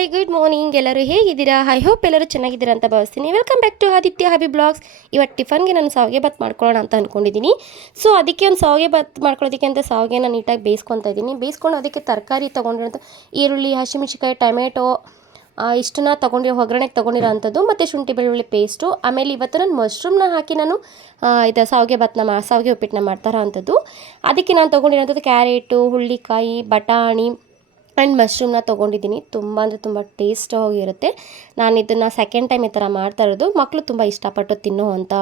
Hi good morning ಎಲ್ಲರೂ ಹೇಗಿದ್ದೀರಾ? I hope ಎಲ್ಲರೂ ಚೆನ್ನಾಗಿದ್ದೀರಾ ಅಂತ ಭಾವಿಸ್ತೀನಿ. Welcome back to Aditya hobby vlogs ಇವತ್ತು ಟಿಫನ್ಗೆ ನಾನು ಸಾವಿಗೆ ಭಾತ್ ಮಾಡ್ಕೊಳ್ಳೋಣ ಅಂತ ಅಂದ್ಕೊಂಡಿದ್ದೀನಿ ಸೊ ಅದಕ್ಕೆ ಒಂದು ಸಾವಿಗೆ ಭಾತ್ ಮಾಡ್ಕೊಳ್ಳೋದಕ್ಕೆ ಅಂತ ಸಾವಿಗೆನ ನೀಟಾಗಿ ಬೇಯಿಸ್ಕೊತಾ ಇದ್ದೀನಿ. ಬೇಯಿಸ್ಕೊಂಡು ಅದಕ್ಕೆ ತರಕಾರಿ ತೊಗೊಂಡಿರೋಂಥ ಈರುಳ್ಳಿ ಹಸಿಮೆಣ್ಸಿಕಾಯಿ ಟೊಮೆಟೊ ಇಷ್ಟನ್ನ ತೊಗೊಂಡಿರೋ, ಒಗ್ಗರಣೆಗೆ ತೊಗೊಂಡಿರೋ ಅಂಥದ್ದು, ಮತ್ತು ಶುಂಠಿ ಬೆಳ್ಳುಳ್ಳಿ ಪೇಸ್ಟು ಆಮೇಲೆ ಇವತ್ತು ನಾನು ಮಶ್ರೂಮ್ನ ಹಾಕಿ ನಾನು ಇದು ಸಾವಿಗೆ ಭಾತ್ನ ಮಾ, ಸಾವಿಗೆ ಉಪ್ಪಿಟ್ಟನ್ನ ಮಾಡ್ತಾರೋ ಅಂಥದ್ದು. ಅದಕ್ಕೆ ನಾನು ತೊಗೊಂಡಿರೋಂಥದ್ದು ಕ್ಯಾರೆಟು ಹುಳ್ಳಿಕಾಯಿ, ಬಟಾಣಿ ಆ್ಯಂಡ್ ಮಶ್ರೂಮ್ನ ತೊಗೊಂಡಿದ್ದೀನಿ. ತುಂಬ ಅಂದರೆ ತುಂಬ ಟೇಸ್ಟ್ ಹೋಗಿರುತ್ತೆ. ನಾನು ಇದನ್ನು ಸೆಕೆಂಡ್ ಟೈಮ್ ಈ ಥರ ಮಾಡ್ತಾ ಇರೋದು. ಮಕ್ಕಳು ತುಂಬ ಇಷ್ಟಪಟ್ಟು ತಿನ್ನುವಂಥ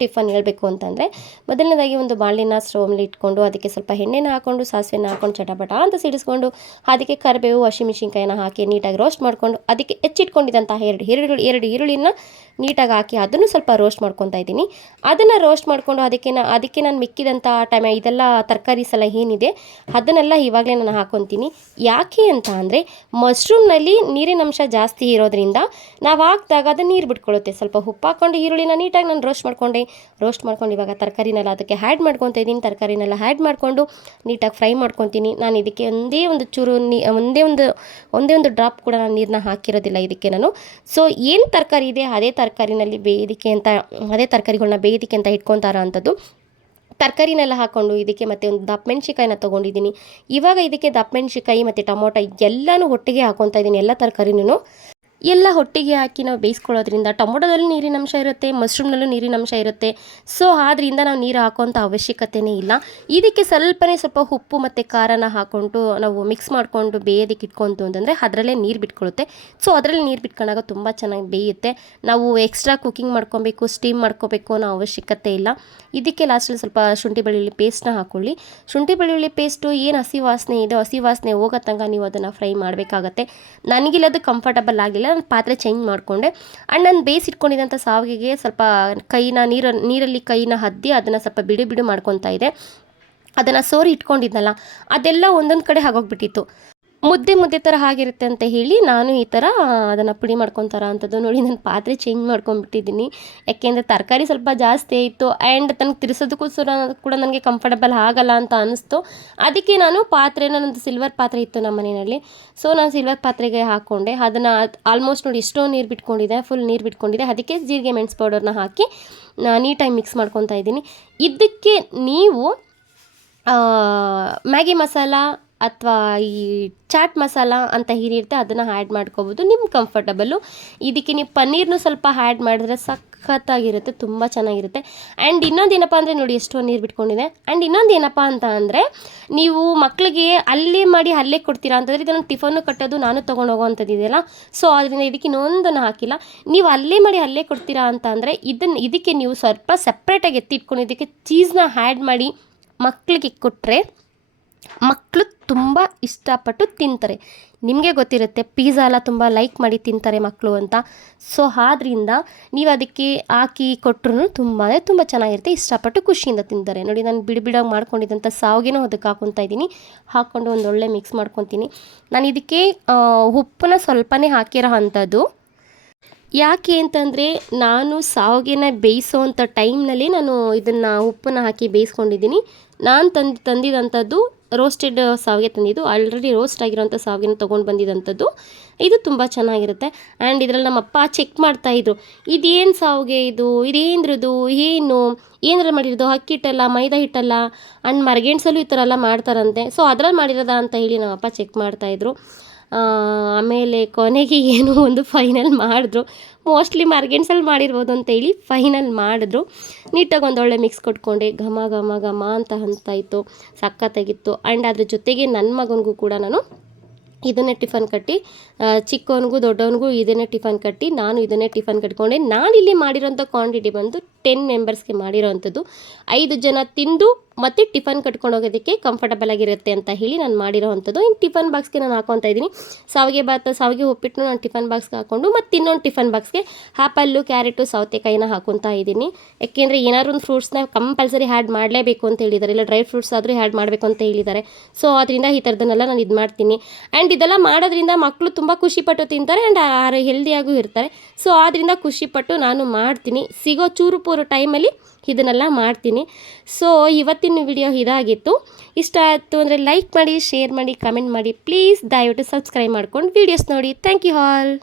ಟಿಫನ್ ಹೇಳಬೇಕು ಅಂತಂದರೆ. ಮೊದಲನೇದಾಗಿ ಒಂದು ಬಾಣಲಿನ ಸ್ಟೋವ್ನಲ್ಲಿ ಇಟ್ಕೊಂಡು ಅದಕ್ಕೆ ಸ್ವಲ್ಪ ಎಣ್ಣೆನ ಹಾಕ್ಕೊಂಡು ಸಾಸಿವೆನ ಹಾಕೊಂಡು ಚಟಪಟ ಅಂತ ಸಿಡಿಸ್ಕೊಂಡು, ಅದಕ್ಕೆ ಕರಿಬೇವು ಹಸಿಮೆಣ್ಸಿನ್ಕಾಯಿನ ಹಾಕಿ ನೀಟಾಗಿ ರೋಸ್ಟ್ ಮಾಡಿಕೊಂಡು, ಅದಕ್ಕೆ ಹೆಚ್ಚಿಟ್ಕೊಂಡಿದ್ದಂಥ ಎರಡು ಈರುಳ್ಳಿ, ಎರಡು ಈರುಳ್ಳಿನ ನೀಟಾಗಿ ಹಾಕಿ ಅದನ್ನು ಸ್ವಲ್ಪ ರೋಸ್ಟ್ ಮಾಡ್ಕೊತಾ ಇದ್ದೀನಿ. ಅದನ್ನು ರೋಸ್ಟ್ ಮಾಡಿಕೊಂಡು ಅದಕ್ಕೆ ನಾ, ಅದಕ್ಕೆ ನಾನು ಮಿಕ್ಕಿದಂಥ ಟೈಮ್ ಇದೆಲ್ಲ ತರಕಾರಿ ಸಲ ಏನಿದೆ, ಅದನ್ನೆಲ್ಲ ಇವಾಗಲೇ ನಾನು ಹಾಕ್ಕೊತೀನಿ ಯಾಕೆ ಅಂತ ಅಂದರೆ ಮಶ್ರೂಮ್ನಲ್ಲಿ ನೀರಿನ ಅಂಶ ಜಾಸ್ತಿ ಇರೋದ್ರಿಂದ ನಾವು ಹಾಕಿದಾಗ ಅದು ನೀರು ಬಿಟ್ಕೊಳ್ಳುತ್ತೆ ಸ್ವಲ್ಪ ಉಪ್ಪು ಹಾಕ್ಕೊಂಡು ಈರುಳ್ಳಿನ ನೀಟಾಗಿ ನಾನು ರೋಸ್ಟ್ ಮಾಡ್ಕೊಂಡೆ. ರೋಸ್ಟ್ ಮಾಡ್ಕೊಂಡು ಇವಾಗ ತರಕಾರಿನೆಲ್ಲ ಅದಕ್ಕೆ ಹ್ಯಾಡ್ ಮಾಡ್ಕೊತಾ ಇದ್ದೀನಿ. ತರಕಾರಿನೆಲ್ಲ ಹ್ಯಾಡ್ ಮಾಡಿಕೊಂಡು ನೀಟಾಗಿ ಫ್ರೈ ಮಾಡ್ಕೊತೀನಿ. ನಾನು ಇದಕ್ಕೆ ಒಂದೇ ಒಂದು ಚೂರು ನೀ, ಒಂದೇ ಒಂದು ಒಂದೇ ಒಂದು ಡ್ರಾಪ್ ಕೂಡ ನಾನು ನೀರನ್ನ ಹಾಕಿರೋದಿಲ್ಲ ಇದಕ್ಕೆ ನಾನು. ಸೊ ಏನು ತರಕಾರಿ ಇದೆ, ಅದೇ ತರಕಾರಿನಲ್ಲಿ ಬೇಯೋದಕ್ಕೆ ಅಂತ, ಅದೇ ತರಕಾರಿಗಳನ್ನ ಬೇಯೋದಕ್ಕೆ ಅಂತ ಇಟ್ಕೊತಾರ ಅಂಥದ್ದು ತರಕಾರಿನೆಲ್ಲ ಹಾಕ್ಕೊಂಡು ಇದಕ್ಕೆ ಮತ್ತೆ ಒಂದು ದಪ್ಪ ಮೆಣಸಿಕಾಯಿನ ತೊಗೊಂಡಿದ್ದೀನಿ. ಇವಾಗ ಇದಕ್ಕೆ ದಪ್ಪ ಮೆಣಸಿಕಾಯಿ ಮತ್ತು ಟೊಮೊಟೊ ಎಲ್ಲನೂ ಒಟ್ಟಿಗೆ ಹಾಕೊತಾ ಇದ್ದೀನಿ, ಎಲ್ಲ ತರಕಾರಿನೂ. ಎಲ್ಲ ಹೊಟ್ಟೆಗೆ ಹಾಕಿ ನಾವು ಬೇಯಿಸ್ಕೊಳ್ಳೋದ್ರಿಂದ ಟೊಮೊಟೊದಲ್ಲೂ ನೀರಿನ ಅಂಶ ಇರುತ್ತೆ ಮಶ್ರೂಮ್ನಲ್ಲೂ ನೀರಿನ ಅಂಶ ಇರುತ್ತೆ. ಸೊ ಆದ್ದರಿಂದ ನಾವು ನೀರು ಹಾಕೋವಂಥ ಅವಶ್ಯಕತೆನೇ ಇಲ್ಲ. ಇದಕ್ಕೆ ಸ್ವಲ್ಪನೇ ಸ್ವಲ್ಪ ಉಪ್ಪು ಮತ್ತು ಖಾರನ ಹಾಕ್ಕೊಂಡು ನಾವು ಮಿಕ್ಸ್ ಮಾಡಿಕೊಂಡು ಬೇಯೋದಕ್ಕೆ ಇಟ್ಕೊಂತು ಅಂತಂದರೆ ಅದರಲ್ಲೇ ನೀರು ಬಿಟ್ಕೊಳ್ಳುತ್ತೆ. ಸೊ ಅದರಲ್ಲಿ ನೀರು ಬಿಟ್ಕೊಂಡಾಗ ತುಂಬ ಚೆನ್ನಾಗಿ ಬೇಯುತ್ತೆ. ನಾವು ಎಕ್ಸ್ಟ್ರಾ ಕುಕಿಂಗ್ ಮಾಡ್ಕೊಬೇಕು ಸ್ಟೀಮ್ ಮಾಡ್ಕೋಬೇಕು ಅನ್ನೋ ಅವಶ್ಯಕತೆ ಇಲ್ಲ. ಇದಕ್ಕೆ ಲಾಸ್ಟಲ್ಲಿ ಸ್ವಲ್ಪ ಶುಂಠಿ ಬೆಳ್ಳುಳ್ಳಿ ಪೇಸ್ಟ್ನ ಹಾಕೊಳ್ಳಿ. ಶುಂಠಿ ಬೆಳ್ಳುಳ್ಳಿ ಪೇಸ್ಟು ಏನು ಹಸಿ ವಾಸನೆ ಇದೆ, ಹಸಿ ವಾಸನೆ ಹೋಗೋ ತನಕ ನೀವು ಅದನ್ನು ಫ್ರೈ ಮಾಡಬೇಕಾಗತ್ತೆ. ನನಗಿಲ್ಲದು ಕಂಫರ್ಟಬಲ್ ಆಗಿಲ್ಲ ನಾನು ಪಾತ್ರೆ ಚೇಂಜ್ ಮಾಡಿಕೊಂಡೆ. ಆ್ಯಂಡ್ ನಾನು ಬೇಯಿಸಿಟ್ಕೊಂಡಿದ್ದಂಥ ಸಾವಿಗೆಗೆ ಸ್ವಲ್ಪ ಕೈನ, ನೀರ, ನೀರಲ್ಲಿ ಕೈನ ಹದ್ದಿ ಅದನ್ನು ಸ್ವಲ್ಪ ಬಿಡಿ ಬಿಡಿ ಮಾಡ್ಕೊತಾ ಇದೆ ಅದನ್ನು ಸೋರಿ ಇಟ್ಕೊಂಡಿದ್ನಲ್ಲ, ಅದೆಲ್ಲ ಒಂದೊಂದು ಕಡೆ ಆಗೋಗ್ಬಿಟ್ಟಿತ್ತು ಮುದ್ದೆ ಮುದ್ದೆ ಥರ ಆಗಿರುತ್ತೆ ಅಂತ ಹೇಳಿ ನಾನು ಈ ಥರ ಅದನ್ನು ಪುಡಿ ಮಾಡ್ಕೊತಾರ ಅಂಥದ್ದು ನೋಡಿ ನಾನು ಪಾತ್ರೆ ಚೇಂಜ್ ಮಾಡ್ಕೊಂಡ್ಬಿಟ್ಟಿದ್ದೀನಿ ಯಾಕೆಂದರೆ ತರಕಾರಿ ಸ್ವಲ್ಪ ಜಾಸ್ತಿ ಆಯಿತು ಆ್ಯಂಡ್ ತನಗೆ ತಿರ್ಸೋದಕ್ಕೂ ಸುರ ಕೂಡ ನನಗೆ ಕಂಫರ್ಟಬಲ್ ಆಗಲ್ಲ ಅಂತ ಅನಿಸ್ತು. ಅದಕ್ಕೆ ನಾನು ಪಾತ್ರೆನ ನನ್ನದು ಸಿಲ್ವರ್ ಪಾತ್ರೆ ಇತ್ತು ನಮ್ಮ ಮನೆಯಲ್ಲಿ. ಸೊ ನಾನು ಸಿಲ್ವರ್ ಪಾತ್ರೆಗೆ ಹಾಕ್ಕೊಂಡೆ ಅದನ್ನು ಆಲ್ಮೋಸ್ಟ್ ನೋಡಿ ಎಷ್ಟೋ ನೀರು ಬಿಟ್ಕೊಂಡಿದೆ ಫುಲ್ ನೀರು ಬಿಟ್ಕೊಂಡಿದೆ. ಅದಕ್ಕೆ ಜೀರಿಗೆ ಮೆಣಸು ಪೌಡರ್ನ ಹಾಕಿ ನೀಟಾಗಿ ಮಿಕ್ಸ್ ಮಾಡ್ಕೊತಾ ಇದ್ದೀನಿ. ಇದಕ್ಕೆ ನೀವು ಮ್ಯಾಗಿ ಮಸಾಲ ಅಥವಾ ಈ ಚಾಟ್ ಮಸಾಲ ಅಂತ ಏನಿರುತ್ತೆ ಅದನ್ನು ಆ್ಯಡ್ ಮಾಡ್ಕೋಬೋದು. ನಿಮ್ಮ ಕಂಫರ್ಟಬಲ್ಲು ಇದಕ್ಕೆ ನೀವು ಪನ್ನೀರ್ನು ಸ್ವಲ್ಪ ಆ್ಯಡ್ ಮಾಡಿದ್ರೆ ಸಖತ್ತಾಗಿರುತ್ತೆ, ತುಂಬ ಚೆನ್ನಾಗಿರುತ್ತೆ. ಆ್ಯಂಡ್ ಇನ್ನೊಂದು ಏನಪ್ಪ ಅಂದರೆ ನೋಡಿ ಎಷ್ಟೊಂದು ನೀರು ಬಿಟ್ಕೊಂಡಿದೆ ಆ್ಯಂಡ್ ಇನ್ನೊಂದು ಏನಪ್ಪ ಅಂತ ಅಂದರೆ, ನೀವು ಮಕ್ಕಳಿಗೆ ಅಲ್ಲೇ ಮಾಡಿ ಅಲ್ಲೇ ಕೊಡ್ತೀರಾ ಅಂತಂದರೆ, ಇದನ್ನು ಟಿಫನ್ನು ಕಟ್ಟೋದು ನಾನು ತೊಗೊಂಡು ಹೋಗೋವಂಥದ್ದು ಇದೆಯಲ್ಲ. ಸೊ ಅದರಿಂದ ಇದಕ್ಕೆ ಇನ್ನೊಂದನ್ನು ಹಾಕಿಲ್ಲ. ನೀವು ಅಲ್ಲೇ ಮಾಡಿ ಅಲ್ಲೇ ಕೊಡ್ತೀರಾ ಅಂತ ಅಂದರೆ, ಇದನ್ನು, ಇದಕ್ಕೆ ನೀವು ಸ್ವಲ್ಪ ಸಪ್ರೇಟಾಗಿ ಎತ್ತಿಟ್ಕೊಂಡು, ಇದಕ್ಕೆ ಚೀಸ್ನ ಆ್ಯಡ್ ಮಾಡಿ ಮಕ್ಕಳಿಗೆ ಕೊಟ್ಟರೆ ಮಕ್ಕಳು ತುಂಬ ಇಷ್ಟಪಟ್ಟು ತಿಂತಾರೆ. ನಿಮಗೆ ಗೊತ್ತಿರುತ್ತೆ ಪಿಝಾ ಎಲ್ಲ ತುಂಬ ಲೈಕ್ ಮಾಡಿ ತಿಂತಾರೆ ಮಕ್ಕಳು ಅಂತ. ಸೊ ಆದ್ರಿಂದ ನೀವು ಅದಕ್ಕೆ ಹಾಕಿ ಕೊಟ್ಟರು ತುಂಬಾ ತುಂಬ ಚೆನ್ನಾಗಿರುತ್ತೆ. ಇಷ್ಟಪಟ್ಟು ಖುಷಿಯಿಂದ ತಿಂತಾರೆ. ನೋಡಿ, ನಾನು ಬಿಡಿ ಬಿಡಾಗಿ ಮಾಡ್ಕೊಂಡಿದ್ದಂಥ ಸಾವಿಗೆನೂ ಅದಕ್ಕೆ ಹಾಕೊತಾ ಇದ್ದೀನಿ. ಹಾಕ್ಕೊಂಡು ಒಂದು ಒಳ್ಳೆ ಮಿಕ್ಸ್ ಮಾಡ್ಕೊತೀನಿ. ನಾನು ಇದಕ್ಕೆ ಉಪ್ಪನ್ನ ಸ್ವಲ್ಪನೇ ಹಾಕಿರೋ ಅಂಥದ್ದು. ಯಾಕೆ ಅಂತಂದರೆ ನಾನು ಸಾವಿಗೆನ ಬೇಯಿಸೋವಂಥ ಟೈಮ್ನಲ್ಲಿ ನಾನು ಇದನ್ನು ಉಪ್ಪನ್ನ ಹಾಕಿ ಬೇಯಿಸ್ಕೊಂಡಿದ್ದೀನಿ. ನಾನು ತಂದು, ತಂದಿದಂಥದ್ದು ರೋಸ್ಟೆಡ್ ಸಾವಿಗೆ ತಂದಿದ್ದು. ಆಲ್ರೆಡಿ ರೋಸ್ಟ್ ಆಗಿರೋಂಥ ಸಾವಿಗೆನ ತೊಗೊಂಡು ಬಂದಿದ್ದಂಥದ್ದು ಇದು ತುಂಬ ಚೆನ್ನಾಗಿರುತ್ತೆ. ಆ್ಯಂಡ್ ಇದರಲ್ಲಿ ನಮ್ಮ ಅಪ್ಪ ಚೆಕ್ ಮಾಡ್ತಾಯಿದ್ರು ಇದೇನು ಸಾವಿಗೆ ಇದು? ಇದೇನ್ರದು? ಏನು? ಏನಾರ ಮಾಡಿರೋದು? ಅಕ್ಕಿ ಹಿಟ್ಟಲ್ಲ ಮೈದಾ ಹಿಟ್ಟಲ್ಲ? ಆ್ಯಂಡ್ ಮರ್ಗೆಣ್ಸಲ್ಲೂ ಈ ಥರ ಎಲ್ಲ ಮಾಡ್ತಾರಂತೆ. ಸೊ ಅದ್ರಲ್ಲಿ ಮಾಡಿರೋದಾ ಅಂತ ಹೇಳಿ ನಮ್ಮಪ್ಪ ಚೆಕ್ ಮಾಡ್ತಾಯಿದ್ರು ಆಮೇಲೆ ಕೊನೆಗೆ ಏನೋ ಒಂದು ಫೈನಲ್ ಮಾಡಿದ್ರು. ಮೋಸ್ಟ್ಲಿ ಮಾರ್ಗೆಂಟ್ಸಲ್ಲಿ ಮಾಡಿರ್ಬೋದು ಅಂತೇಳಿ ಫೈನಲ್ ಮಾಡಿದ್ರು. ನೀಟಾಗಿ ಒಂದೊಳ್ಳೆ ಮಿಕ್ಸ್ ಕೊಟ್ಕೊಂಡೆ. ಘಮ ಘಮ ಘಮ ಅಂತ ಅಂತಾಯಿತು ಸಖತ್ತಾಗಿತ್ತು. ಆ್ಯಂಡ್ ಅದ್ರ ಜೊತೆಗೆ ನನ್ನ ಮಗನಿಗೂ ಕೂಡ ನಾನು ಇದನ್ನೇ ಟಿಫನ್ ಕಟ್ಟಿ ಚಿಕ್ಕವನಿಗೂ ದೊಡ್ಡವನಿಗೂ ಇದನ್ನೇ ಟಿಫನ್ ಕಟ್ಟಿ, ನಾನು ಇದನ್ನೇ ಟಿಫನ್ ಕಟ್ಕೊಂಡೆ. ನಾನು ಇಲ್ಲಿ ಮಾಡಿರೋಂಥ ಕ್ವಾಂಟಿಟಿ ಬಂದು ಟೆನ್ ಮೆಂಬರ್ಸ್ಗೆ ಮಾಡಿರೋವಂಥದ್ದು ಐದು ಜನ ತಿಂದು ಮತ್ತು ಟಿಫನ್ ಕಟ್ಕೊಂಡು ಹೋಗೋದಕ್ಕೆ ಕಂಫರ್ಟಬಲ್ ಆಗಿರುತ್ತೆ ಅಂತ ಹೇಳಿ ನಾನು ಮಾಡಿರೋವಂಥದ್ದು ಇನ್ನು ಟಿಫನ್ ಬಾಕ್ಸ್ಗೆ ನಾನು ಹಾಕೊತಾ ಇದ್ದೀನಿ. ಸಾವಿಗೆ ಭಾತ ಸಾವಿಗೆ ಉಪ್ಪಿಟ್ಟು ನಾನು ಟಿಫನ್ ಬಾಕ್ಸ್ಗೆ ಹಾಕ್ಕೊಂಡು ಮತ್ತು ಇನ್ನೊಂದು ಟಿಫನ್ ಬಾಕ್ಸ್ಗೆ ಆ್ಯಪಲ್ಲು ಕ್ಯಾರೆಟು ಸೌತೆಕಾಯಿನ ಹಾಕೊತಾ ಇದ್ದೀನಿ. ಯಾಕೆಂದರೆ ಏನಾದ್ರು ಒಂದು ಫ್ರೂಟ್ಸ್ನ ಕಂಪಲ್ಸರಿ ಹ್ಯಾಡ್ ಮಾಡಲೇಬೇಕು ಅಂತ ಹೇಳಿದ್ದಾರೆ. ಇಲ್ಲ ಡ್ರೈ ಫ್ರೂಟ್ಸ್ ಆದರೂ ಹ್ಯಾಡ್ ಮಾಡಬೇಕು ಅಂತ ಹೇಳಿದ್ದಾರೆ. ಸೊ ಅದರಿಂದ ಈ ಥರದನ್ನೆಲ್ಲ ನಾನು ಇದು ಮಾಡ್ತೀನಿ. ಆ್ಯಂಡ್ ಇದೆಲ್ಲ ಮಾಡೋದ್ರಿಂದ ಮಕ್ಕಳು ತುಂಬ ಖುಷಿಪಟ್ಟು ತಿಂತಾರೆ ಆ್ಯಂಡ್ ಹೆಲ್ದಿಯಾಗೂ ಇರ್ತಾರೆ. ಸೊ ಆದ್ದರಿಂದ ಖುಷಿಪಟ್ಟು ನಾನು ಮಾಡ್ತೀನಿ. ಸಿಗೋ ಚೂರು ಪೂರು ಟೈಮಲ್ಲಿ ಇದನ್ನೆಲ್ಲ ಮಾಡ್ತೀನಿ. ಸೊ ಇವತ್ತಿನ ವಿಡಿಯೋ ಇದಾಗಿತ್ತು. ಇಷ್ಟ ಆಯಿತು ಅಂದರೆ ಲೈಕ್ ಮಾಡಿ ಶೇರ್ ಮಾಡಿ ಕಮೆಂಟ್ ಮಾಡಿ. ಪ್ಲೀಸ್ ದಯವಿಟ್ಟು ಸಬ್ಸ್ಕ್ರೈಬ್ ಮಾಡ್ಕೊಂಡು ವೀಡಿಯೋಸ್ ನೋಡಿ. Thank you all